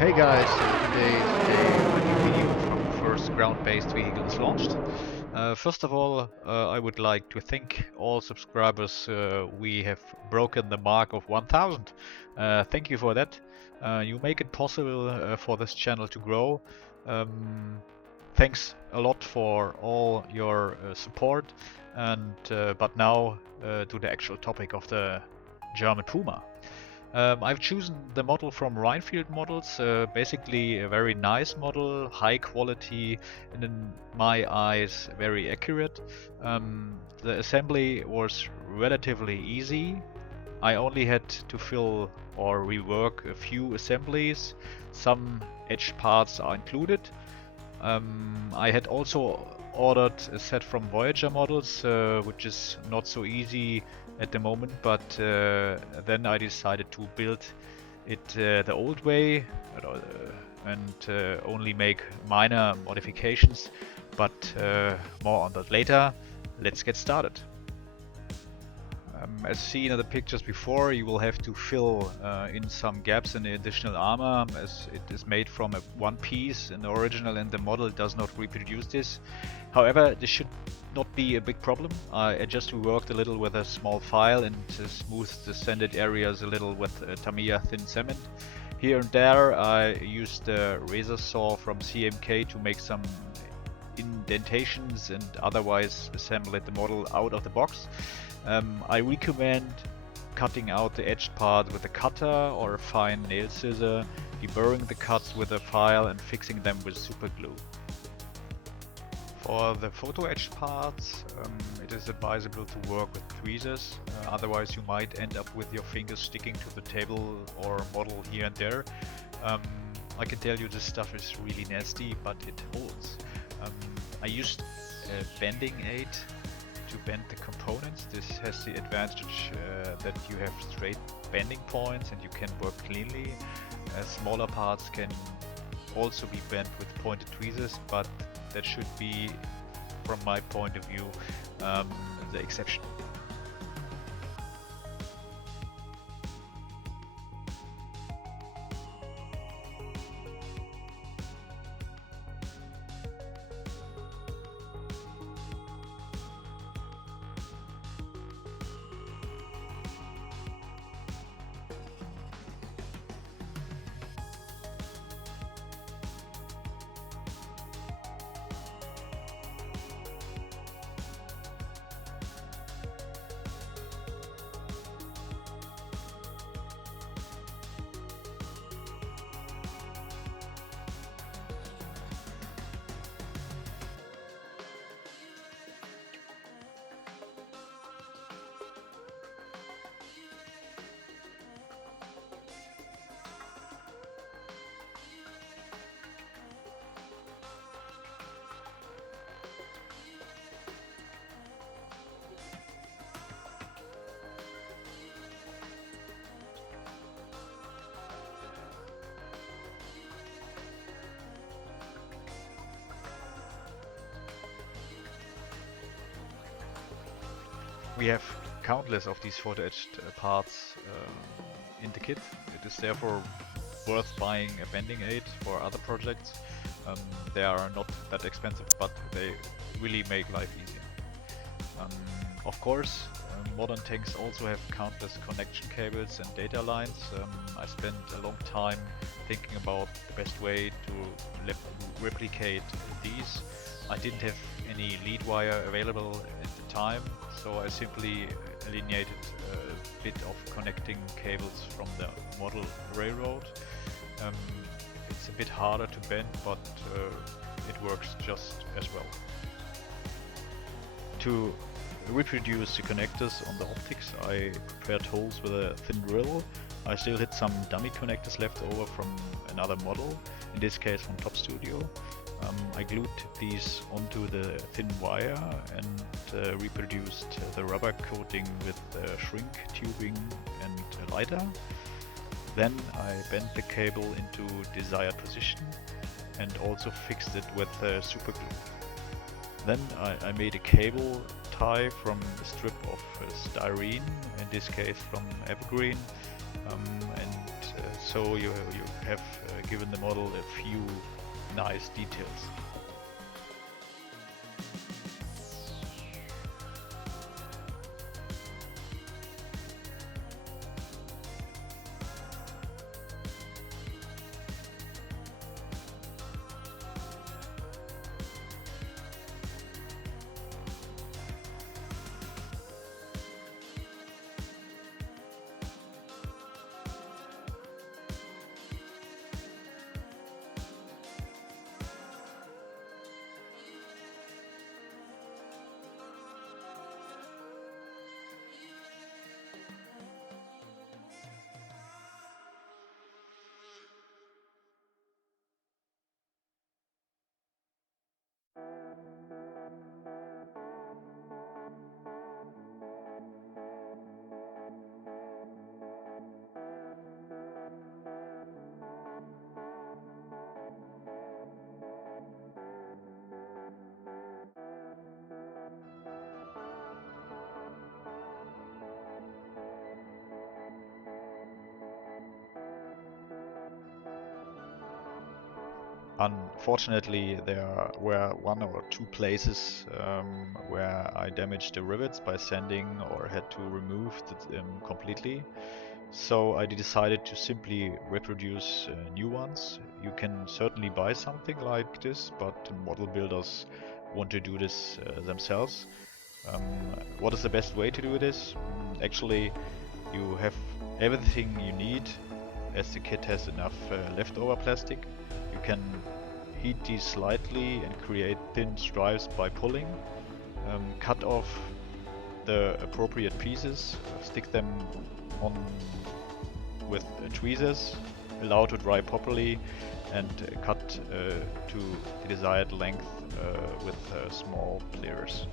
Hey guys, today is the day when the video from the first ground-based vehicle is launched. First of all, I would like to thank all subscribers. We have broken the mark of 1000. Thank you for that. You make it possible for this channel to grow. Thanks a lot for all your support. And but now to the actual topic of the German Puma. I've chosen the model from RYEFIELDMODELs, basically a very nice model, high quality, and in my eyes very accurate. The assembly was relatively easy. I only had to fill or rework a few assemblies. Some edged parts are included. I had also ordered a set from Voyager models, which is not so easy at the moment, but then I decided to build it the old way and only make minor modifications, but more on that later. Let's get started. As seen in the pictures before, you will have to fill in some gaps in the additional armor, as it is made from one piece in the original and the model does not reproduce this. However, this should not be a big problem. I just worked a little with a small file and smoothed the sanded areas a little with Tamiya thin cement. Here and there I used the razor saw from CMK to make some indentations and otherwise assemble the model out of the box. I recommend cutting out the edged part with a cutter or a fine nail scissor, deburring the cuts with a file and fixing them with super glue. For the photo etched parts, it is advisable to work with tweezers, otherwise you might end up with your fingers sticking to the table or model here and there. I can tell you this stuff is really nasty, but it holds. I used a bending aid to bend the components. This has the advantage that you have straight bending points and you can work cleanly. Smaller parts can also be bent with pointed tweezers, but that should be, from my point of view, the exception. We have countless of these photo etched parts in the kit. It is therefore worth buying a bending aid for other projects. They are not that expensive, but they really make life easier. Of course, modern tanks also have countless connection cables and data lines. I spent a long time thinking about the best way to replicate these. I didn't have any lead wire available at the time, so I simply alienated a bit of connecting cables from the model railroad. It's a bit harder to bend, but it works just as well. To reproduce the connectors on the optics, I prepared holes with a thin drill. I still had some dummy connectors left over from another model, in this case from Top Studio. I glued these onto the thin wire and reproduced the rubber coating with shrink tubing and a lighter. Then I bent the cable into desired position and also fixed it with super glue. Then I made a cable tie from a strip of styrene, in this case from evergreen, and so you have given the model a few nice details. Unfortunately, there were 1 or 2 places where I damaged the rivets by sanding or had to remove them completely. So I decided to simply reproduce new ones. You can certainly buy something like this, but model builders want to do this themselves. What is the best way to do this? Actually, you have everything you need, as the kit has enough leftover plastic. You can heat these slightly and create thin stripes by pulling. Cut off the appropriate pieces, stick them on with tweezers, allow to dry properly, and cut to the desired length with small pliers.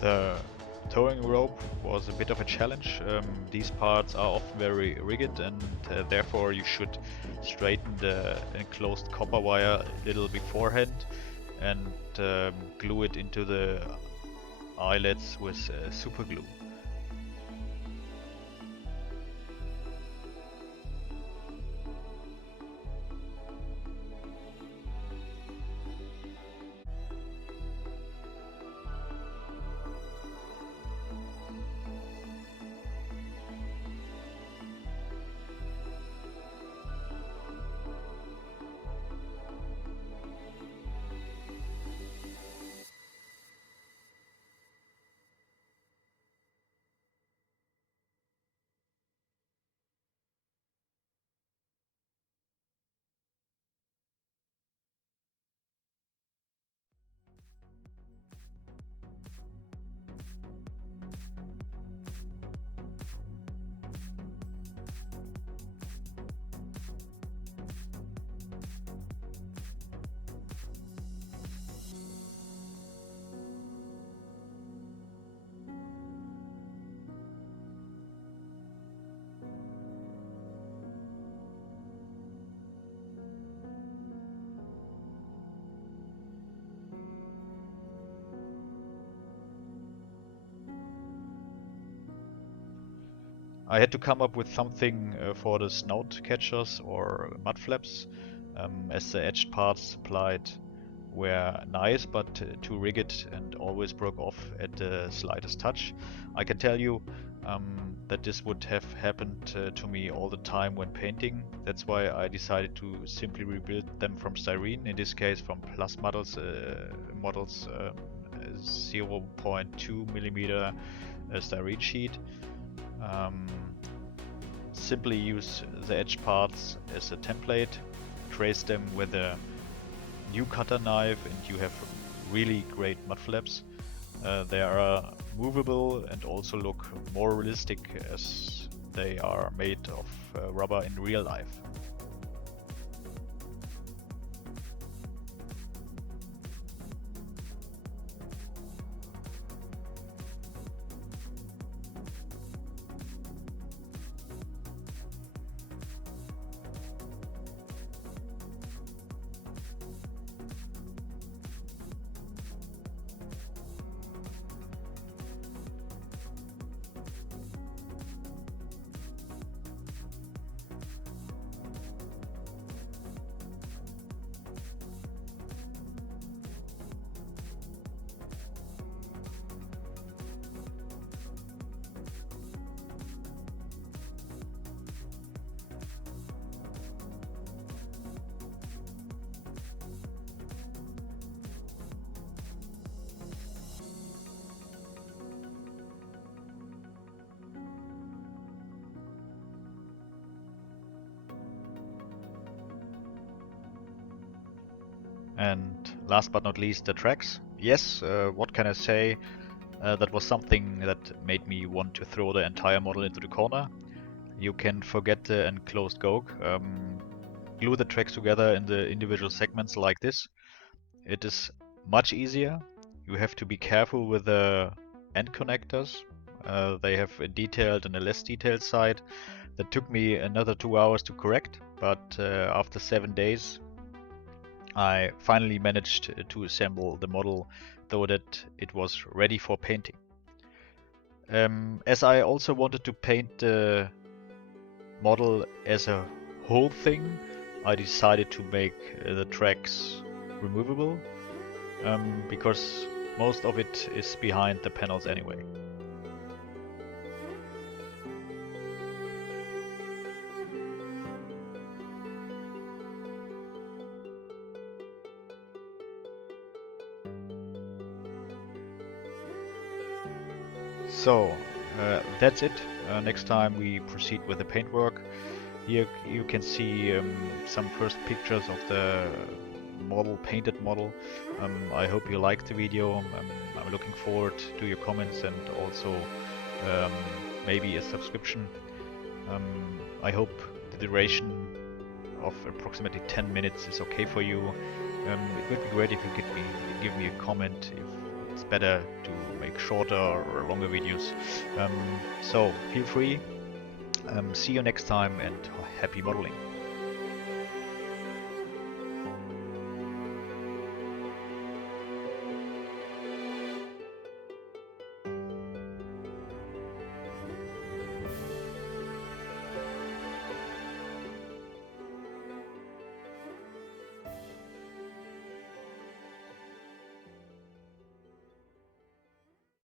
The towing rope was a bit of a challenge. These parts are often very rigid, and therefore you should straighten the enclosed copper wire a little beforehand and glue it into the eyelets with super glue. I had to come up with something for the snout catchers or mud flaps, as the edged parts supplied were nice but too rigid and always broke off at the slightest touch. I can tell you that this would have happened to me all the time when painting. That's why I decided to simply rebuild them from styrene, in this case from plus models 0.2 millimeter styrene sheet. Simply use the edge parts as a template, trace them with a new cutter knife, and you have really great mud flaps. They are movable and also look more realistic as they are made of rubber in real life. And last but not least, the tracks. Yes, what can I say? That was something that made me want to throw the entire model into the corner. You can forget the enclosed gog. Glue the tracks together in the individual segments like this. It is much easier. You have to be careful with the end connectors. They have a detailed and a less detailed side. That took me another 2 hours to correct, but after 7 days I finally managed to assemble the model so that it was ready for painting. As I also wanted to paint the model as a whole thing, I decided to make the tracks removable, because most of it is behind the panels anyway. So that's it. Next time we proceed with the paintwork. Here you can see some first pictures of the model, painted model. I hope you liked the video. I'm looking forward to your comments and also maybe a subscription. I hope the duration of approximately 10 minutes is okay for you. It would be great if you could give me a comment if it's better to make shorter or longer videos. So feel free. See you next time and happy modeling.